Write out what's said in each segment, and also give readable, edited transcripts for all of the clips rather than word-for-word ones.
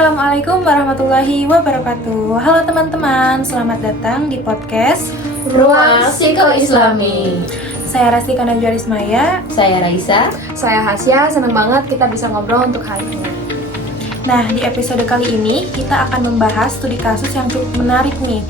Assalamualaikum warahmatullahi wabarakatuh. Halo teman-teman, selamat datang di podcast Ruang Psiko-Islami. Saya Rastika Najwaris Maya. Saya Raisa. Saya Hasya, senang banget kita bisa ngobrol untuk hari ini. Nah, di episode kali ini kita akan membahas studi kasus yang cukup menarik nih,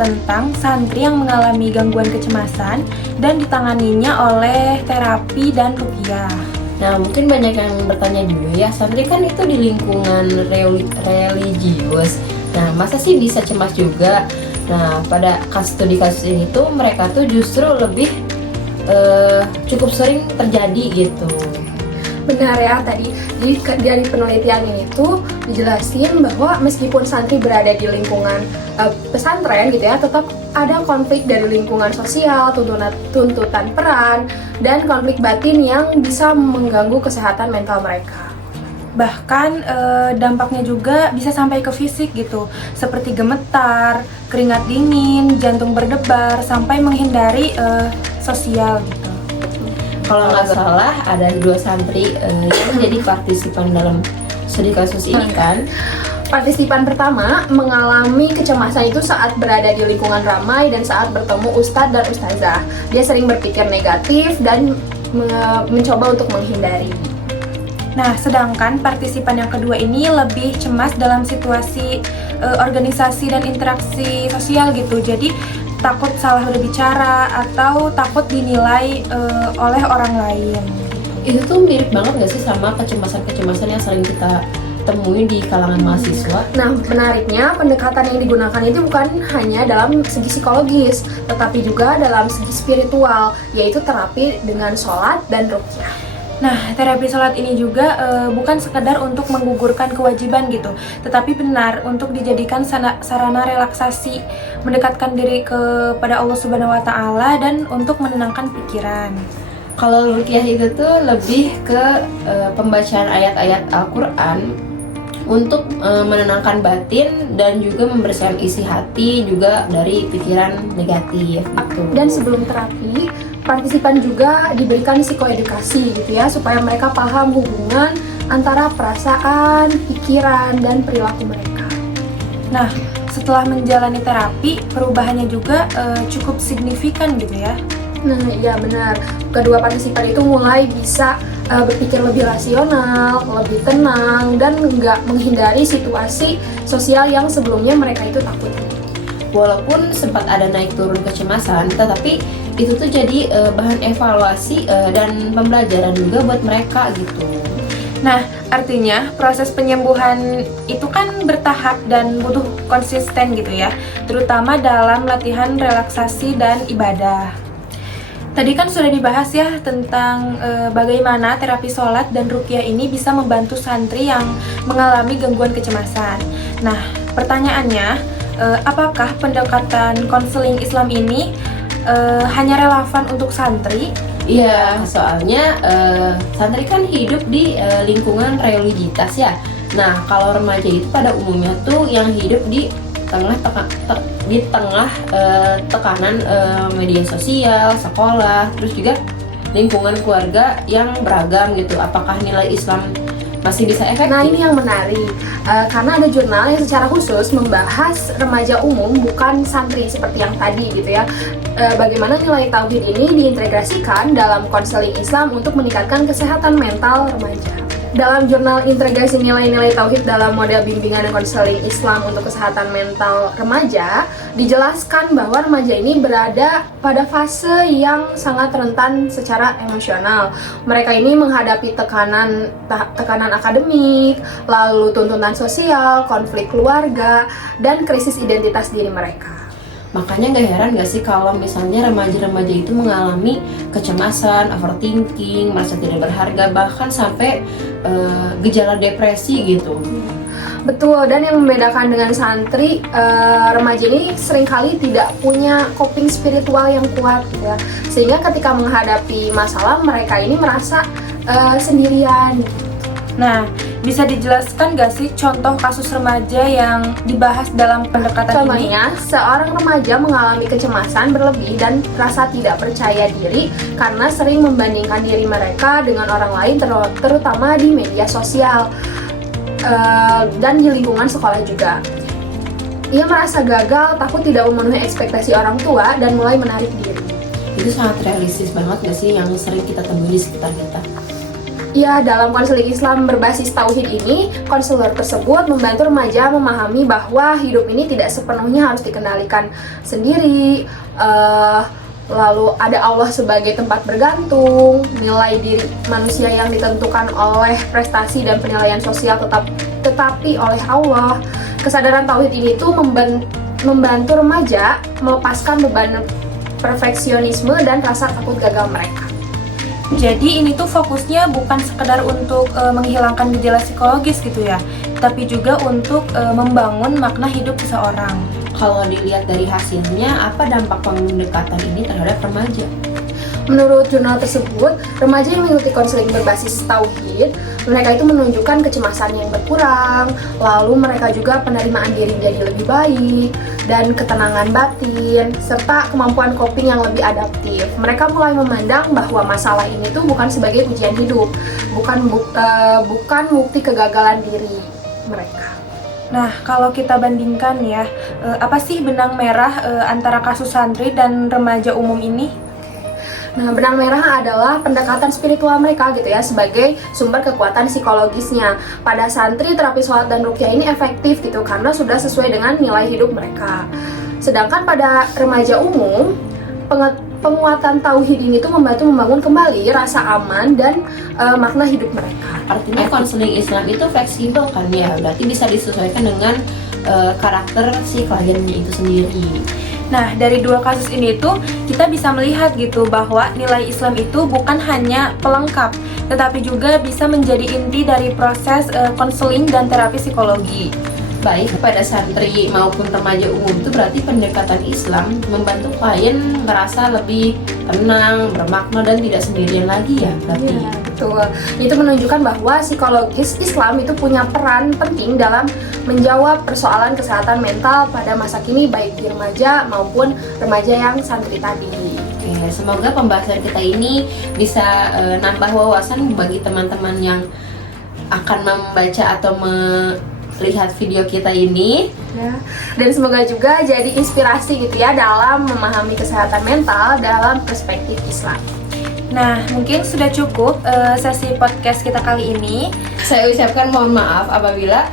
tentang santri yang mengalami gangguan kecemasan dan ditanganinya oleh terapi dan ruqyah. Nah, mungkin banyak yang bertanya juga ya, santri kan itu di lingkungan religius. Nah, masa sih bisa cemas juga? Nah, pada studi kasus ini tuh mereka tuh justru lebih cukup sering terjadi gitu. Benar ya, tadi dari penelitian ini tuh dijelasin bahwa meskipun santri berada di lingkungan pesantren gitu ya, tetap ada konflik dari lingkungan sosial, tuntutan peran, dan konflik batin yang bisa mengganggu kesehatan mental mereka. Bahkan dampaknya juga bisa sampai ke fisik gitu, seperti gemetar, keringat dingin, jantung berdebar, sampai menghindari sosial gitu. Kalau nggak salah ada 2 santri yang menjadi partisipan dalam studi kasus ini kan. Partisipan pertama mengalami kecemasan itu saat berada di lingkungan ramai dan saat bertemu ustadz dan ustazah. Dia sering berpikir negatif dan mencoba untuk menghindari. Nah, sedangkan partisipan yang kedua ini lebih cemas dalam situasi organisasi dan interaksi sosial gitu. Jadi takut salah berbicara atau takut dinilai oleh orang lain. Itu tuh mirip banget nggak sih sama kecemasan-kecemasan yang sering kita temui di kalangan mahasiswa? Nah, menariknya pendekatan yang digunakan itu bukan hanya dalam segi psikologis, tetapi juga dalam segi spiritual, yaitu terapi dengan sholat dan ruqyah. Nah, terapi sholat ini juga bukan sekedar untuk menggugurkan kewajiban gitu, tetapi benar untuk dijadikan sarana relaksasi, mendekatkan diri kepada Allah Subhanahu wa Ta'ala, dan untuk menenangkan pikiran. Kalau ruqyah itu tuh lebih ke pembacaan ayat-ayat Al-Quran untuk menenangkan batin dan juga membersihkan isi hati juga dari pikiran negatif gitu. Dan sebelum terapi, partisipan juga diberikan psikoedukasi gitu ya, supaya mereka paham hubungan antara perasaan, pikiran, dan perilaku mereka. Nah, setelah menjalani terapi, perubahannya juga cukup signifikan gitu ya. Nah, iya benar. Kedua partisipan itu mulai bisa berpikir lebih rasional, lebih tenang, dan nggak menghindari situasi sosial yang sebelumnya mereka itu takut. Walaupun sempat ada naik turun kecemasan, tetapi itu tuh jadi bahan evaluasi dan pembelajaran juga buat mereka gitu. Nah, artinya proses penyembuhan itu kan bertahap dan butuh konsisten gitu ya, terutama dalam latihan relaksasi dan ibadah. Tadi kan sudah dibahas ya tentang bagaimana terapi sholat dan ruqyah ini bisa membantu santri yang mengalami gangguan kecemasan. Nah, pertanyaannya, apakah pendekatan konseling Islam ini hanya relevan untuk santri? Iya, soalnya santri kan hidup di lingkungan religitas ya. Nah, kalau remaja itu pada umumnya tuh yang hidup di tengah tekanan media sosial, sekolah, terus juga lingkungan keluarga yang beragam gitu. Apakah nilai Islam masih bisa efektif? Nah, ini yang menarik, karena ada jurnal yang secara khusus membahas remaja umum, bukan santri seperti yang tadi gitu ya. Bagaimana nilai tauhid ini diintegrasikan dalam konseling Islam untuk meningkatkan kesehatan mental remaja. Dalam jurnal integrasi nilai-nilai tauhid dalam model bimbingan dan konseling Islam untuk kesehatan mental remaja, dijelaskan bahwa remaja ini berada pada fase yang sangat rentan secara emosional. Mereka ini menghadapi tekanan akademik, lalu tuntutan sosial, konflik keluarga, dan krisis identitas diri mereka. Makanya gak heran gak sih kalau misalnya remaja-remaja itu mengalami kecemasan, overthinking, merasa tidak berharga, bahkan sampai gejala depresi gitu. Betul, dan yang membedakan dengan santri, remaja ini seringkali tidak punya coping spiritual yang kuat gitu ya. Sehingga ketika menghadapi masalah, mereka ini merasa sendirian. Nah, bisa dijelaskan gak sih contoh kasus remaja yang dibahas dalam pendekatan ini? Contohnya, seorang remaja mengalami kecemasan berlebih dan rasa tidak percaya diri karena sering membandingkan diri mereka dengan orang lain, terutama di media sosial. dan di lingkungan sekolah juga. Ia merasa gagal, takut tidak memenuhi ekspektasi orang tua, dan mulai menarik diri. Itu sangat realistis banget gak sih yang sering kita temui di sekitar kita? Ya, dalam konseling Islam berbasis tauhid ini, konselor tersebut membantu remaja memahami bahwa hidup ini tidak sepenuhnya harus dikendalikan sendiri. Lalu ada Allah sebagai tempat bergantung, nilai diri manusia yang ditentukan oleh prestasi dan penilaian sosial tetapi oleh Allah. Kesadaran tauhid ini tuh membantu remaja melepaskan beban perfeksionisme dan rasa takut gagal mereka. Jadi ini tuh fokusnya bukan sekedar untuk menghilangkan gejala psikologis gitu ya, tapi juga untuk membangun makna hidup seseorang. Kalau dilihat dari hasilnya, apa dampak pendekatan ini terhadap remaja? Menurut jurnal tersebut, remaja yang mengikuti konseling berbasis tauhid, mereka itu menunjukkan kecemasan yang berkurang, lalu mereka juga penerimaan diri jadi lebih baik, dan ketenangan batin, serta kemampuan coping yang lebih adaptif. Mereka mulai memandang bahwa masalah ini tuh bukan sebagai ujian hidup, bukan bukti kegagalan diri mereka. Nah, kalau kita bandingkan ya, apa sih benang merah antara kasus santri dan remaja umum ini? Nah, benang merah adalah pendekatan spiritual mereka gitu ya, sebagai sumber kekuatan psikologisnya. Pada santri, terapi sholat dan ruqyah ini efektif gitu, karena sudah sesuai dengan nilai hidup mereka. Sedangkan pada remaja umum, penguatan tauhid ini tuh membantu membangun kembali rasa aman dan makna hidup mereka. Artinya konseling Islam itu fleksibel kan ya, berarti bisa disesuaikan dengan karakter si kliennya itu sendiri. Nah, dari dua kasus ini tuh kita bisa melihat gitu bahwa nilai Islam itu bukan hanya pelengkap, tetapi juga bisa menjadi inti dari proses konseling dan terapi psikologi. Baik pada santri maupun remaja umum itu berarti pendekatan Islam membantu klien merasa lebih tenang, bermakna dan tidak sendirian lagi ya berarti. Iya, betul. Itu menunjukkan bahwa psikologis Islam itu punya peran penting dalam menjawab persoalan kesehatan mental pada masa kini baik di remaja maupun remaja yang santri tadi. Oke, semoga pembahasan kita ini bisa nambah wawasan bagi teman-teman yang akan membaca atau melihat video kita ini. Ya. Dan semoga juga jadi inspirasi gitu ya dalam memahami kesehatan mental dalam perspektif Islam. Nah, mungkin sudah cukup sesi podcast kita kali ini. Saya ucapkan mohon maaf apabila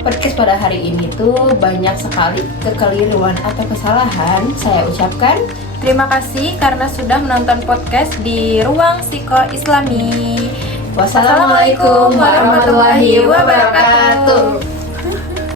podcast pada hari ini tuh banyak sekali kekeliruan atau kesalahan. Saya ucapkan Terima kasih karena sudah menonton podcast di Ruang Psiko Islami. wassalamualaikum warahmatullahi wabarakatuh.